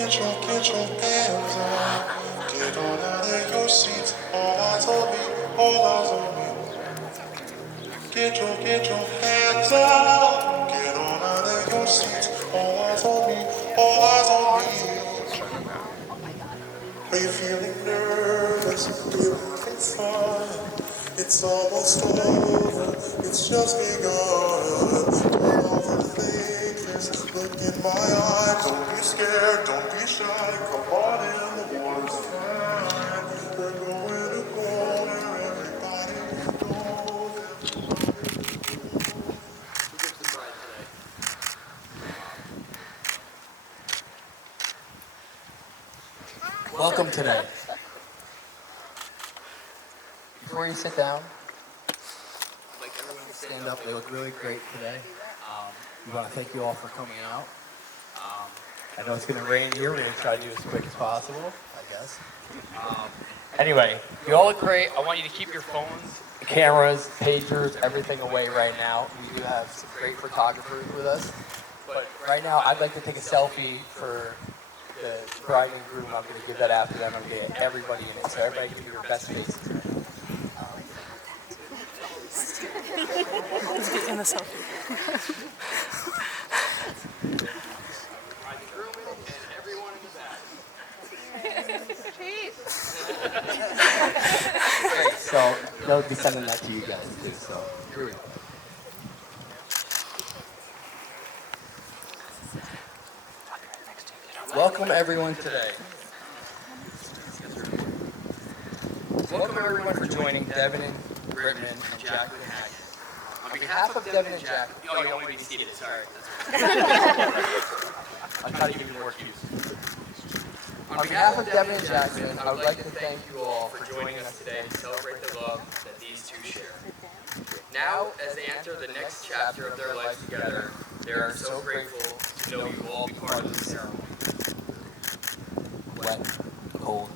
get your hands up. Get on out of your seats. All eyes on me, all eyes on me. Get your hands up. Get on out of your seats. All eyes on me, all eyes on me. Are you feeling nervous? Are you having fun? It's almost over, it's just begun. Don't overthink this, look in my eyes. Don't be scared, don't be shy. Come on in, the water's fine. We're going to go where everybody goes. Welcome today. Before you sit down, I'd like everyone to stand up. They look really great today. We want to thank you all for coming out. I know it's going to rain here. We're going to try to do it as quick as possible, I guess. Anyway, you all look great. I want you to keep your phones, cameras, pagers, everything away right now. We do have some great photographers with us. But right now, I'd like to take a selfie for the bride and groom. I'm going to give that after them. I'm going to get everybody in it. So everybody give me your best faces right now. Let's get in the selfie. Great, so they'll be sending that to you guys too, so here we go. Welcome everyone today. Welcome everyone for joining Devin and Britton and Jacquelyn Hackett. On behalf of Devin and Jacquelyn, oh, you don't want me to be seated, sorry. I'll try to give you more cues. On behalf of Devin and Jacquelyn, I would like to thank you all for joining us today to celebrate the love that these two share. Now, as they enter the next chapter of their lives together, they are so grateful to know you will all be part of the ceremony. Wet, cold,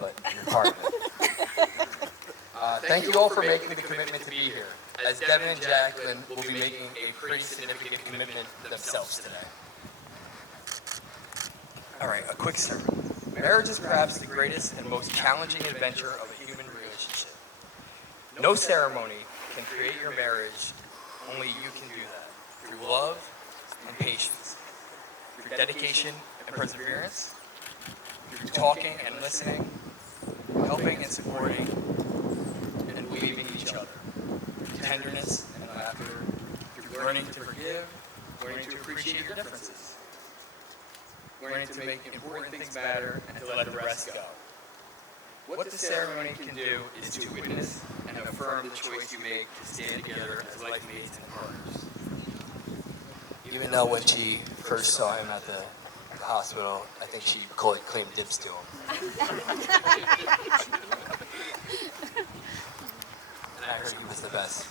but you're part of it. Thank you all for making the commitment to be here, as Devin and Jacquelyn will be making a pretty significant commitment themselves today. All right, a quick summary. Marriage is perhaps the greatest and most challenging adventure of a human relationship. No ceremony can create your marriage, only you can do that, through love and patience, through dedication and perseverance, through talking and listening, helping and supporting, and believing in each other, through tenderness and laughter, through learning to forgive, learning to appreciate your differences, learning to make important things matter and to let the rest go. What the ceremony can do is to witness and affirm the choice you make to stand together as life mates and partners. Even though when she first saw him at the hospital, I think she claimed dibs to him. And I heard he was the best.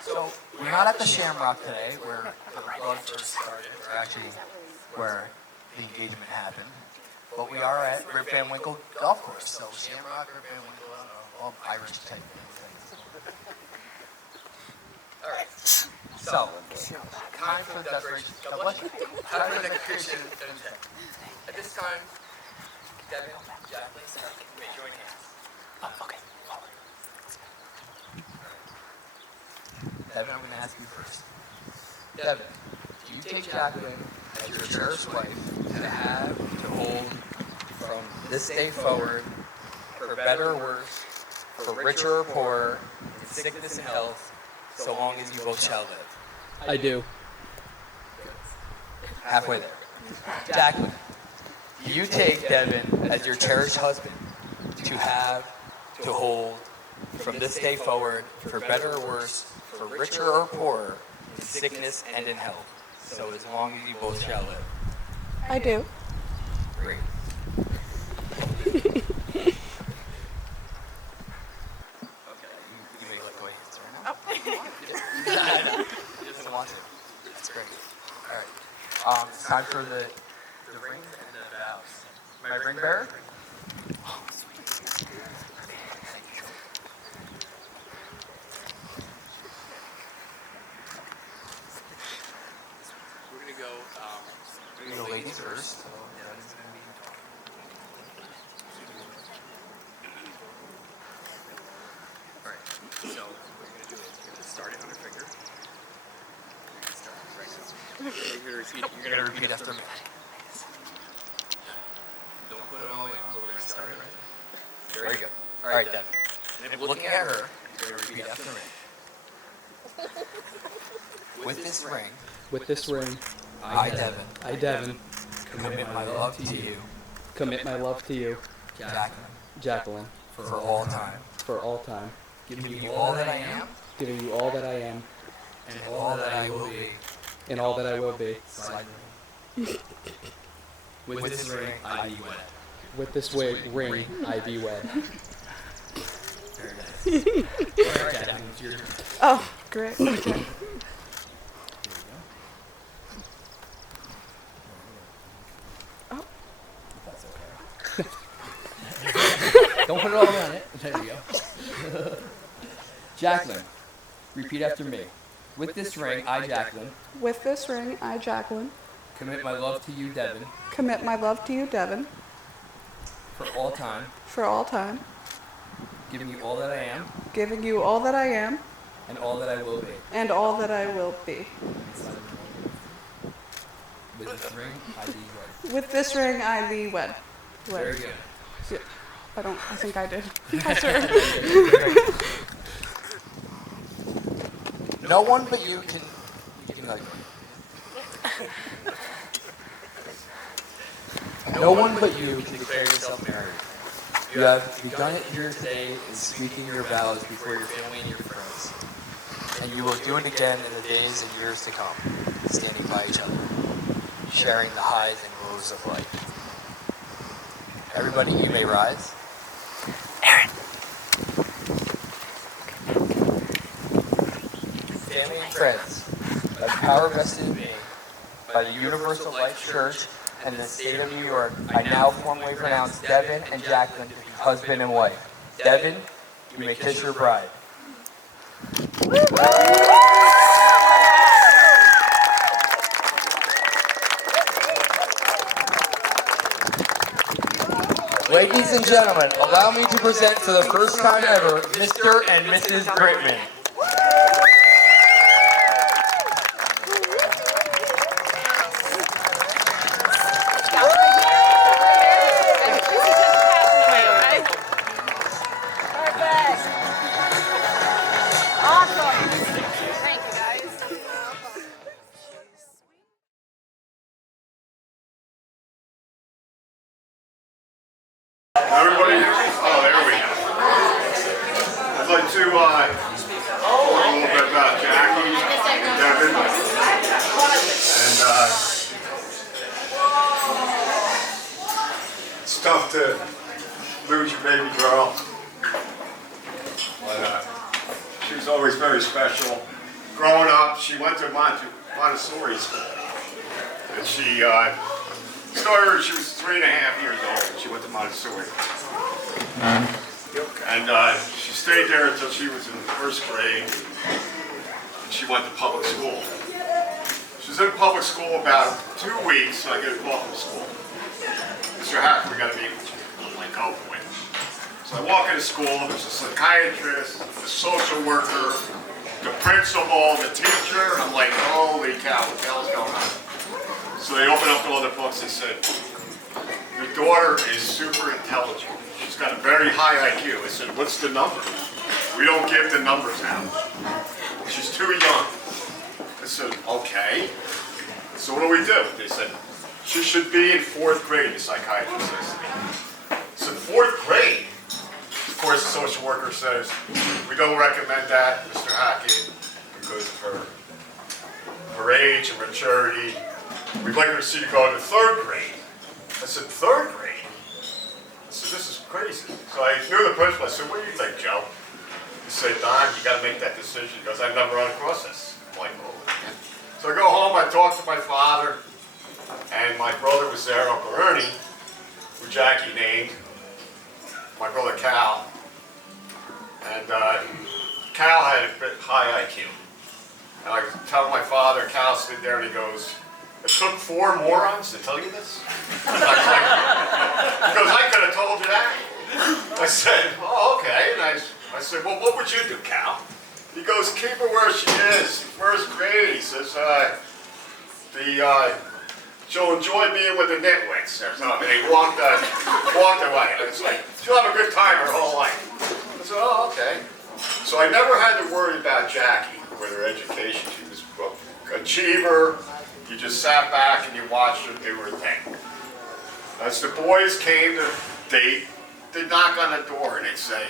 So, we're not at the Shamrock today, where the love first started, or actually where the engagement happened. But we are at Rip Van Winkle Golf Course. So Shamrock, Rip Van Winkle, I don't know, all Irish type things. All right. So, time for the declaration. God bless you. Time for the declaration of intent. At this time, Devin, Jacquelyn, you may join hands. Okay. Devin, I'm going to ask you first. Devin, do you take Jacquelyn as your cherished wife to have, to hold, from this day forward, for better or worse, for richer or poorer, in sickness and health, so long as you both shall live? I do. Halfway there. Jacquelyn, do you take Devin as your cherished husband to have, to hold, from this day forward, for better or worse, for richer or poorer, in sickness and in health, so as long as you both shall live? I do. Great. Okay, you may let go of hands right now. I know. He doesn't want to. That's great. All right. It's time for the rings and the vows. My ring bearer? Oh, sweet. Thank you. We're going to go The ladies first. Alright, so what you're going to do is you're going to start it on your finger. You're going to start it right now. You're going to repeat after me. Don't put it all the way on, but we're going to start it right there. Very good. Alright, Devin. And if looking at her, you're going to repeat after me. With this ring, With this ring, I, Devin, Devin, commit my love to you, commit my love to you, Jacquelyn, Jacquelyn, for all time, for all time, giving you all that I am, giving you all that I am, and all that I will be. and all that I will be. Slide ring. With this ring, I be wed. With this ring, I be wed. Very nice. All right, Jacquelyn, it's your turn. Oh, great. Okay. Oh, Don't put it all on it. There you go. Jacquelyn, repeat after me. With this ring, I, Jacquelyn, with this ring, I, Jacquelyn, commit my love to you, Devin, commit my love to you, Devin, for all time, for all time, giving you all that I am, giving you all that I am, and all that I will be. and all that I will be. With this ring, I be wed. With this ring, I thee wed. Very good. Yeah, I think I did. Not sure. No one but you can like. No one but you can declare yourself married. You have begun it here today in speaking your vows before your family and your friends. And you will do it again in the days and years to come, standing by each other, sharing the highs and lows of life. Everybody, you may rise. Family and friends, by power vested in me, by the Universal Life Church and the state of New York, I now formally pronounce Devin and Jacquelyn to be husband and wife. Devin, you may kiss your bride. Ladies and gentlemen, allow me to present for the first time ever, Mr. and Mrs. Gritman. Everybody? Oh, there we go. I'd like to talk a little bit about Jackie and Devin. And it's tough to lose your baby girl. But she was always very special. Growing up, she went to Montessori school. And she started, she was 3.5 years old. She went to Montessori. And she stayed there until she was in first grade. And she went to public school. She was in public school about 2 weeks, so I get a call from school. Mr. Hack, we got to meet with you. I'm like, oh boy. So I walk into school, there's a psychiatrist, a social worker, the principal, the teacher, and I'm like, holy cow, what the hell's going on? So they opened up all their books and said, your daughter is super intelligent. She's got a very high IQ. I said, what's the number? We don't give the numbers out. She's too young. I said, okay. So what do we do? They said, she should be in 4th grade, the psychiatrist says to me. I said, 4th grade? Of course, the social worker says, we don't recommend that, Mr. Hackett, because of her age and maturity. We'd like her to see you go to 3rd grade. I said, 3rd grade? I said, this is crazy. So I knew the principal. I said, what do you think, Joe? He said, Don, you got to make that decision because I've never run across this. I'm like, oh. So I go home, I talk to my father, and my brother was there, Uncle Ernie, who Jackie named, my brother Cal. And Cal had a bit high IQ. And I was telling my father, Cal stood there and he goes, It took 4 morons to tell you this? I was like, because I could have told you that. I said, oh, okay. And I said, well, what would you do, Cal? He goes, keep her where she is. First grade. He says, she'll enjoy being with the nitwits or something. And he walked away. And it's like, she'll have a good time her whole life. I said, oh, okay. So I never had to worry about Jackie with her education. She was an achiever. You just sat back and you watched her do her thing. As the boys came to date, they'd knock on the door and they'd say,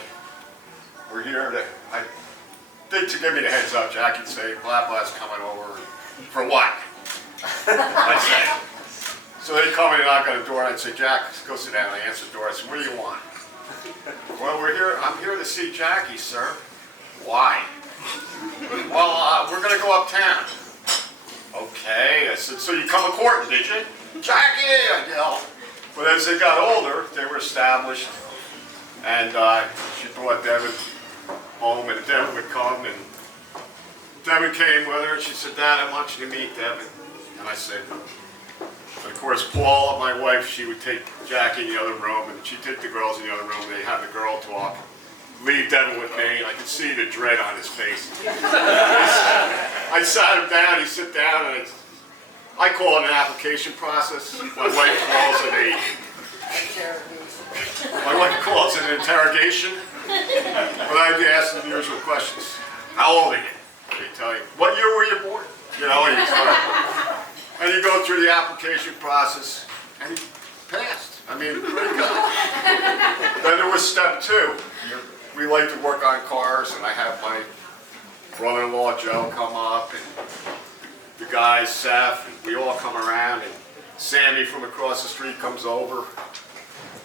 we're here to, to give me the heads up, Jackie'd say, blah, blah's coming over. For what? I'd say. So they'd come in and knock on the door and I'd say, Jack, go sit down. I answer the door. I said, what do you want? Well, I'm here to see Jackie, sir. Why? Well, we're going to go uptown. Okay. I said, so you come a-courting, did you? Jackie, I yelled. But as they got older, they were established. And she brought Devin home, and Devin would come, and Devin came with her, and she said, Dad, I want you to meet Devin. And I said, and of course, Paul, my wife, she would take Jackie in the other room, and she'd take the girls in the other room, and they'd have the girl talk. Leave Devin with me, and I could see the dread on his face. I sat him down, he'd sit down, and I call it an application process. My wife calls it an interrogation. But I'd be asking the usual questions. How old are you? They tell you. What year were you born? You know, and you go through the application process, and he passed. I mean, pretty good. Then there was step 2. We like to work on cars, and I have my brother-in-law Joe come up, and the guys, Seth, and we all come around, and Sammy from across the street comes over,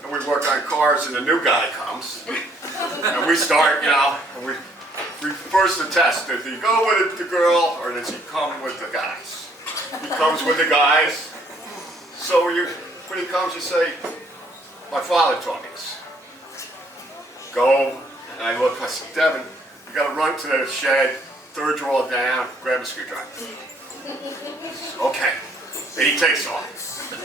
and we work on cars, and the new guy comes, and we start, you know, and we first the test. Does he go with the girl, or does he come with the guys? He comes with the guys. So when he comes, you say, my father taught me this. Go, and I look, I said, Devin, you gotta run to the shed, 3rd drawer down, grab a screwdriver. Okay. And he takes off.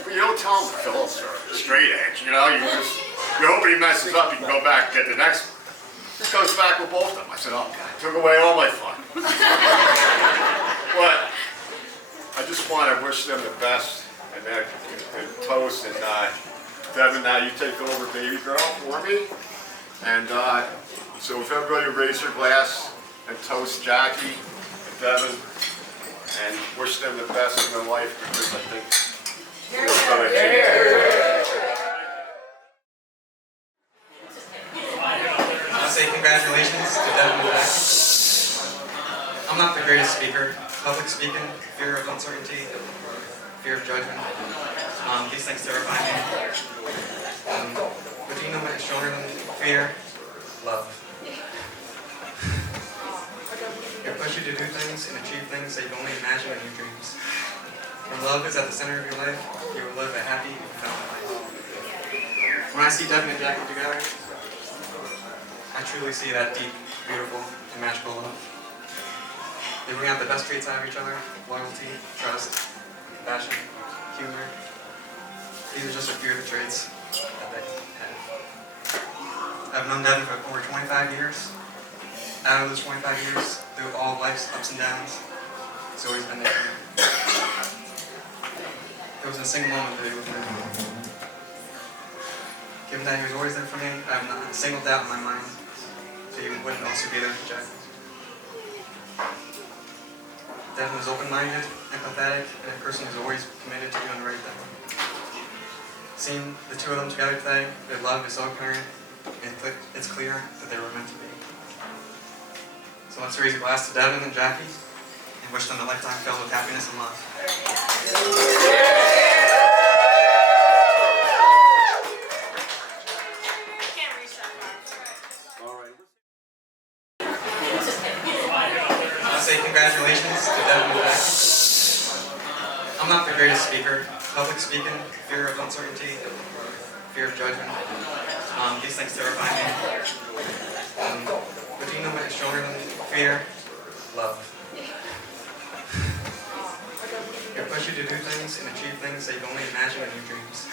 But you don't tell him to fill up a straight edge, you know, you hope he messes up, you can go back and get the next one. He goes back with both of them. I said, oh God, took away all my fun. But I just want to wish them the best, and toast, and Devin, now you take over baby girl for me. And so if everybody raise their glass and toast Jackie and Devin, and wish them the best in their life, because I think it's going to change. I want to say congratulations to Devin and Jackie. I'm not the greatest speaker. Public speaking, fear of uncertainty, fear of judgment. These things terrify me. But do you know what is stronger than fear? Love. It pushes you to do things and achieve things that you only imagine in your dreams. When love is at the center of your life, you will live a happy and fulfilling life. When I see Devin and Jackie together, I truly see that deep, beautiful, and magical love. They bring out the best traits out of each other: loyalty, trust, compassion, humor. These are just a few of the traits that they have. I've known Devin for over 25 years. Out of those 25 years, through all of life's ups and downs, he's always been there for me. There wasn't a single moment that he was there. Given that he was always there for me, I have not a single doubt in my mind that he wouldn't also be there for Jack. Devin was open-minded, empathetic, and a person who's always committed to doing the right thing. Seeing the two of them together today, their love is so apparent, and it's clear that they were meant to be. So let's raise a glass to Devin and Jackie, and wish them a lifetime filled with happiness and love. I want to say congratulations to Devin and Jackie. I'm not the greatest speaker. Public speaking, fear of uncertainty, fear of judgment. These things terrify me. But do you know what is stronger than fear? Love. It It pushes you to do things and achieve things that you only imagine in your dreams.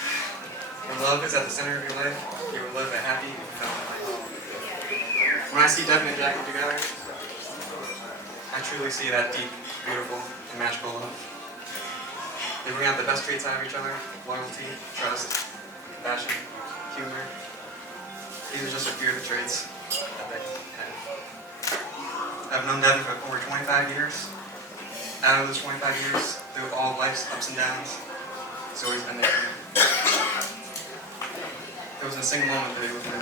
When love is at the center of your life, you will live a happy and fulfilling life. When I see Devin and Jackie together, I truly see that deep, beautiful, and magical love. They bring out the best traits out of each other: loyalty, trust, compassion, humor. These are just a few of the traits that they have. I've known Devin for over 25 years. Out of those 25 years, through all of life's ups and downs, he's always been there for me. There wasn't a single moment that he was there.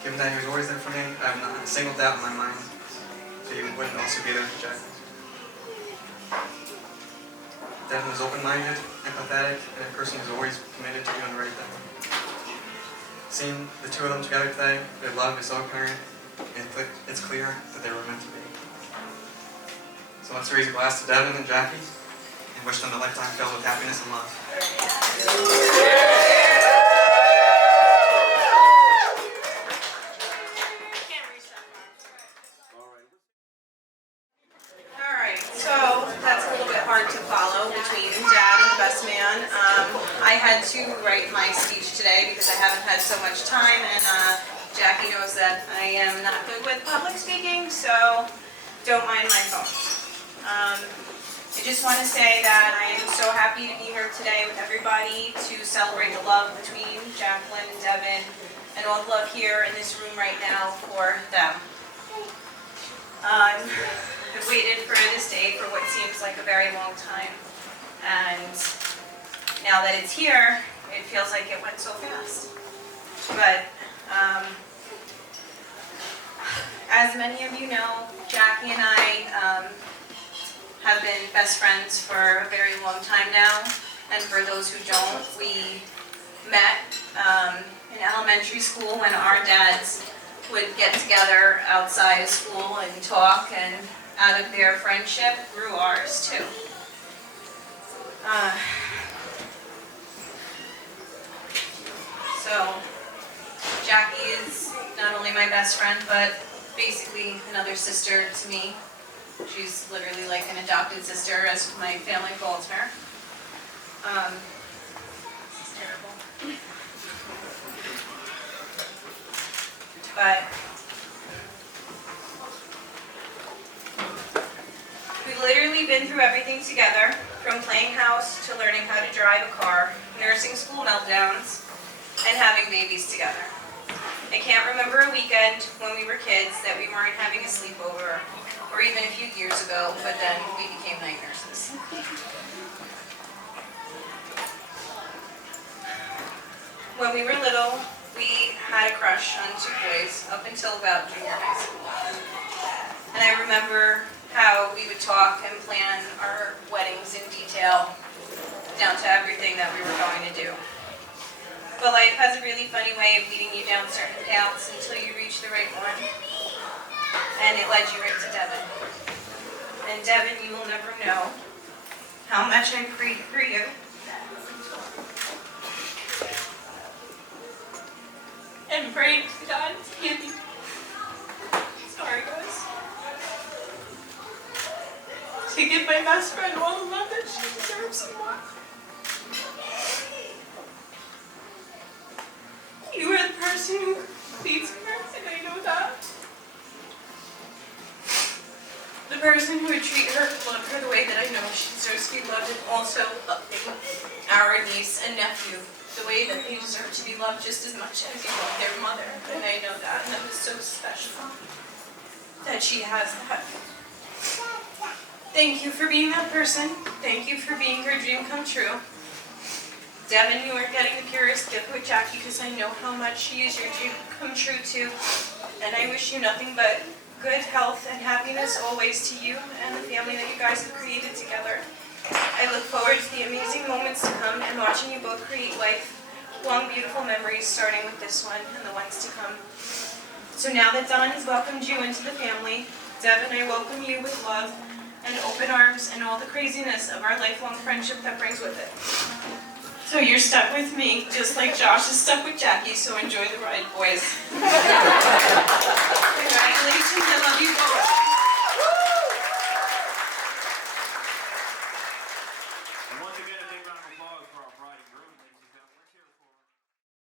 Given that he was always there for me, I have not a single doubt in my mind that he wouldn't also be there for Jacquelyn. Devin was open-minded, empathetic, and a person who's always committed to doing the right thing. Seeing the two of them together today, their love is so apparent, and it's clear that they were meant to be. So let's raise a glass to Devin and Jackie, and wish them a lifetime filled with happiness and love. Alright, so that's a little bit hard to follow between Dad and the best man. I had to write my speech today because I haven't had so much time, and Jackie knows that I am not good with public speaking, so don't mind my phone. I just want to say that I am so happy to be here today with everybody to celebrate the love between Jacquelyn and Devin, and all the love here in this room right now for them. I've waited for this day for what seems like a very long time, and now that it's here, it feels like it went so fast. But as many of you know, Jackie and I have been best friends for a very long time now, and for those who don't, we met in elementary school when our dads would get together outside of school and talk, and out of their friendship grew ours too. So Jackie is not only my best friend, but basically another sister to me. She's literally like an adopted sister, as my family calls her. This is terrible. But we've literally been through everything together, from playing house to learning how to drive a car, nursing school meltdowns, and having babies together. I can't remember a weekend when we were kids that we weren't having a sleepover, or even a few years ago, but then we became night nurses. When we were little, we had a crush on two boys up until about junior high school. And I remember how we would talk and plan our weddings in detail, down to everything that we were going to do. But life has a really funny way of leading you down certain paths until you reach the right one. And it led you right to Devin. And Devin, you will never know how much I prayed for you. And prayed to God to give me. Sorry, guys. To give my best friend all the love that she deserves and more. You are the person who leads her, and I know that. The person who would treat her, love her the way that I know she deserves to be loved, and also loving our niece and nephew the way that they deserve to be loved just as much as you love their mother. And I know that, and that is so special that she has that. Thank you for being that person. Thank you for being her dream come true. Devin, you are getting the purest gift with Jackie because I know how much she is your dream come true too. And I wish you nothing but good health and happiness always to you and the family that you guys have created together. I look forward to the amazing moments to come and watching you both create lifelong beautiful memories, starting with this one and the ones to come. So now that Don has welcomed you into the family, Devin, I welcome you with love and open arms and all the craziness of our lifelong friendship that brings with it. So you're stuck with me, just like Josh is stuck with Jackie, so enjoy the ride, boys. Congratulations, I love you both. once again, a big